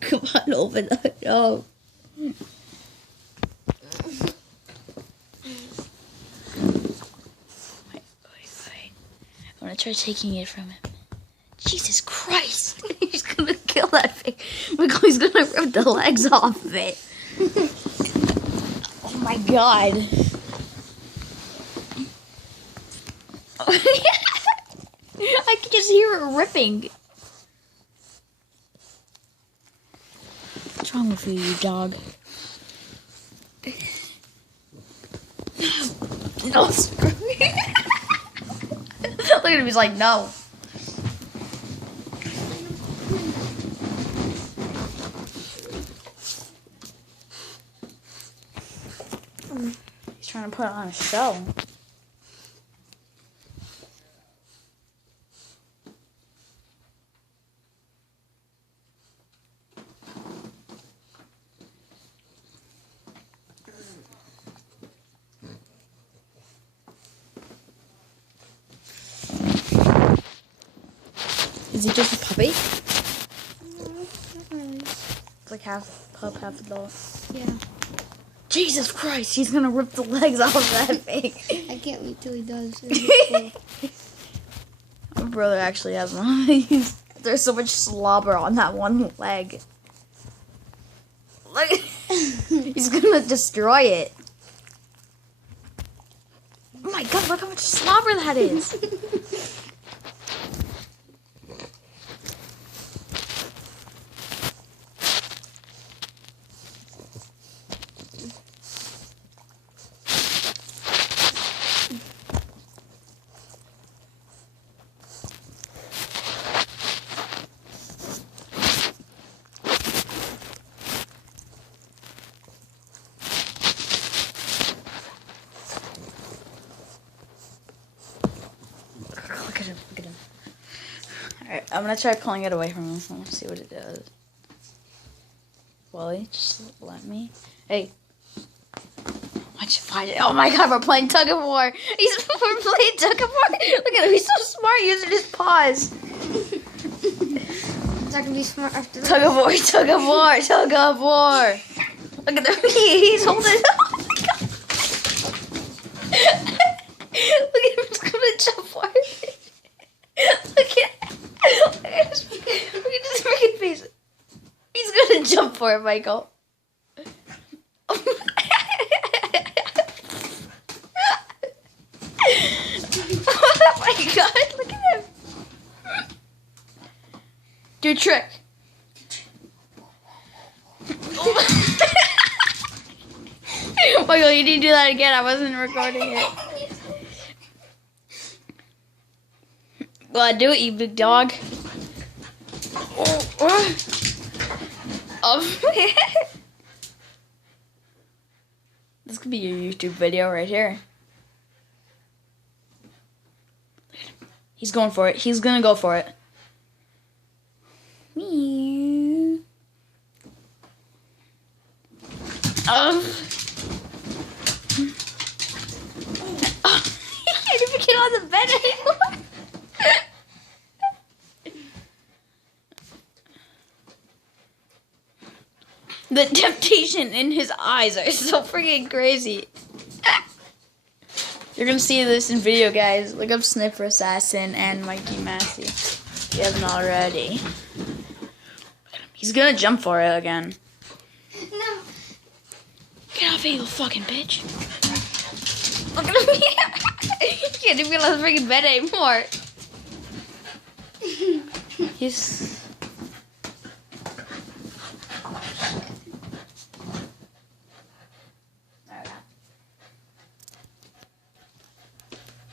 Come on, open the door. Wait. I'm gonna try taking it from him. Jesus Christ! He's gonna kill that thing. He's gonna rip the legs off of it. Oh my god. I can just hear it ripping. What's wrong with you dog? No, screw me. Look at him, he's like, no. He's trying to put on a show. Is he just a puppy? No, not really. It's like half pup, half adult. Yeah. Jesus Christ, he's gonna rip the legs off of that thing. I can't wait till he does. Cool. My brother actually has one of these. There's so much slobber on that one leg. Look, he's gonna destroy it. Oh my god, look how much slobber that is. Look at him. Alright, I'm gonna try pulling it away from him. So let's see what it does. Wally, just let me. Hey. Why'd you find it? Oh my god, we're playing tug of war. We're playing tug of war. Look at him, he's so smart using his paws. Is that gonna be smart after that? Tug of war. Look at him, he's holding it. Oh my god. Look at him, he's gonna jump for it. Look at his freaking face. He's gonna jump for it, Michael. Oh my god, look at him. Do a trick. Michael, you need to do that again. I wasn't recording it. Go on, do it, you big dog. This could be your YouTube video right here. He's going for it. He's gonna go for it. Meow. Oh, he can't even get on the bed anymore. The temptation in his eyes are so freaking crazy. You're gonna see this in video, guys. Look up Sniffer Assassin and Mikey Massey if you haven't already. He's gonna jump for it again. No. Get off me, you fucking bitch. Look at him. He can't even get on the freaking bed anymore. He's...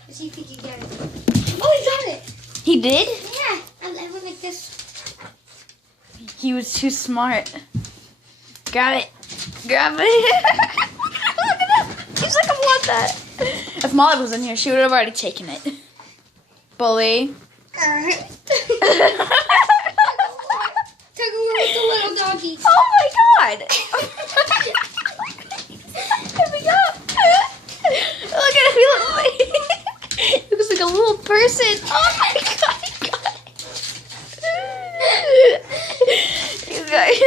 Does he think he got it? Oh, he got it! He did? Yeah, I went like this. He was too smart. Grab it. Grab it. Look at him. He's like, I want that. If Molly was in here, she would have already taken it. Bully. Tug of war with the little doggy. Oh my god. guys.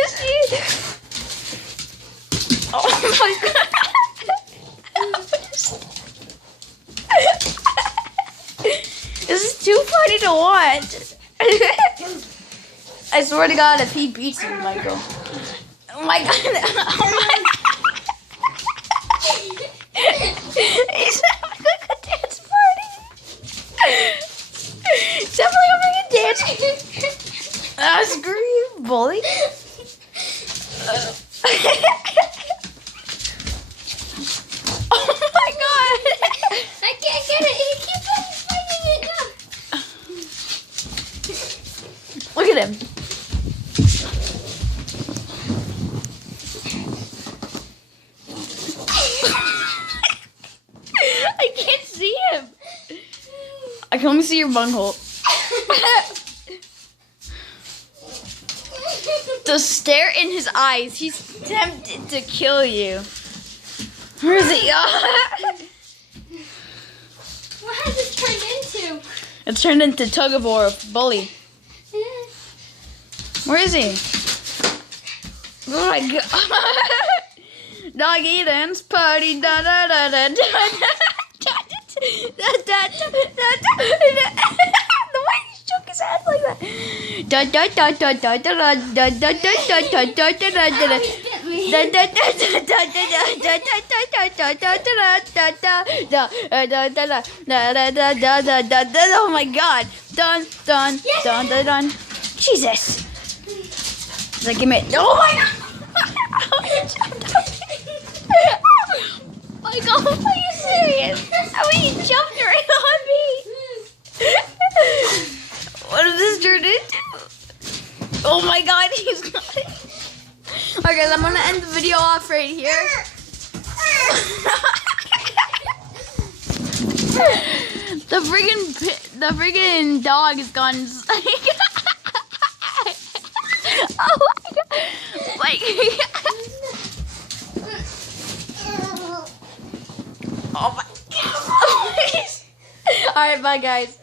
Oh my god. This is too funny to watch. I swear to God, if he beats you, Michael. Oh my god. Oh my god. He's having like a dance party. He's having like a freaking dance. Screw you, bully. Oh my god. I can't get it. He keeps on fighting it. No. Look at him. I can't see him. I can only see your bunghole. Just stare in his eyes. He's tempted to kill you. Where is he? What has it turned into? It's turned into tug of war, bully. Where is he? Oh my god. Doggy dance party. Da da da da da da da da da. The way he shook his head like that. Da da da da da da da da da da da da da da da. Oh my god. Dun dun dun dun dun. Jesus. He's like, give me. Oh my god. Michael, are you serious? How he jumped right on me? What did this turn into? Oh my god, he's got it. Alright guys, I'm gonna end the video off right here. The friggin' dog is gone. Oh my god. Like oh my god. Alright, bye guys.